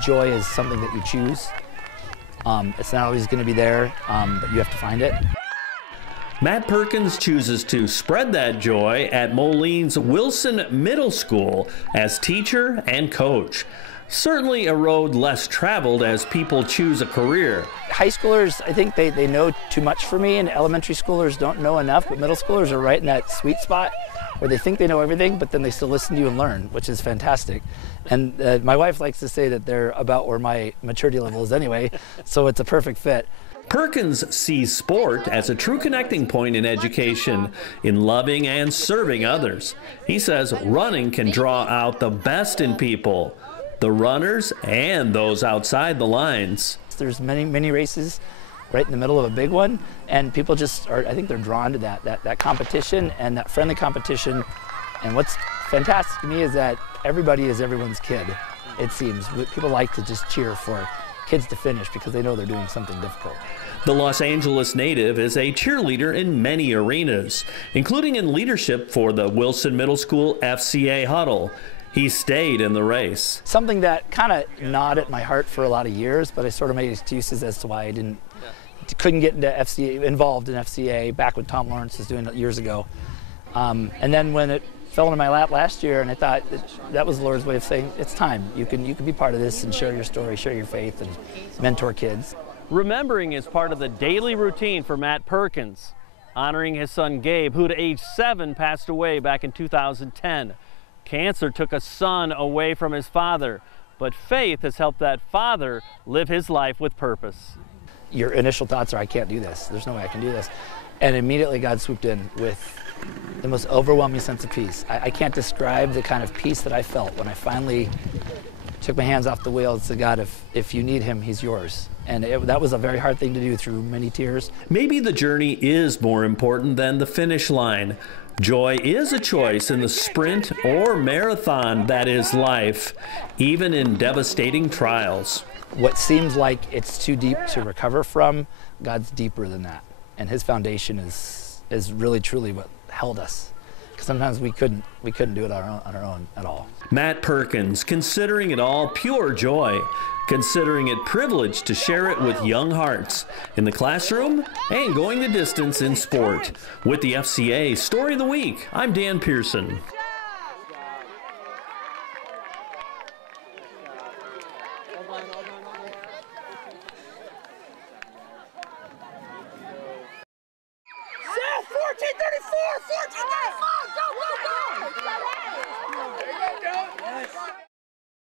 Joy is something that you choose. It's not always going to be there, but you have to find it. Matt Perkins chooses to spread that joy at Moline's Wilson Middle School as teacher and coach. Certainly a road less traveled as people choose a career. High schoolers, I think they know too much for me, and elementary schoolers don't know enough, but middle schoolers are right in that sweet spot where they think they know everything, but then they still listen to you and learn, which is fantastic. And my wife likes to say that they're about where my maturity level is anyway, so it's a perfect fit. Perkins sees sport as a true connecting point in education, in loving and serving others. He says running can draw out the best in people, the runners and those outside the lines. There's many races right in the middle of a big one, and people just are, I think they're drawn to that competition and that friendly competition. And what's fantastic to me is that everybody is everyone's kid, it seems. People like to just cheer for kids to finish because they know they're doing something difficult. The Los Angeles native is a cheerleader in many arenas, including in leadership for the Wilson Middle School FCA huddle. He stayed in the race. Something that kind of gnawed at my heart for a lot of years, but I sort of made excuses as to why I couldn't get involved in FCA back when Tom Lawrence was doing it years ago. And then when it fell into my lap last year, and I thought that was the Lord's way of saying, it's time. You can be part of this and share your story, share your faith, and mentor kids. Remembering is part of the daily routine for Matt Perkins, honoring his son Gabe, who at age 7 passed away back in 2010. Cancer took a son away from his father, but faith has helped that father live his life with purpose. Your initial thoughts are, I can't do this. There's no way I can do this. And immediately God swooped in with the most overwhelming sense of peace. I can't describe the kind of peace that I felt when I finally took my hands off the wheel and said, God, if you need him, he's yours. And that was a very hard thing to do through many tears. Maybe the journey is more important than the finish line. Joy is a choice in the sprint or marathon that is life, even in devastating trials. What seems like it's too deep to recover from, God's deeper than that. And his foundation is really truly what held us. Because sometimes we couldn't do it on our own at all. Matt Perkins, considering it all pure joy, considering it privilege to share it with young hearts in the classroom and going the distance in sport. With the FCA Story of the Week, I'm Dan Pearson.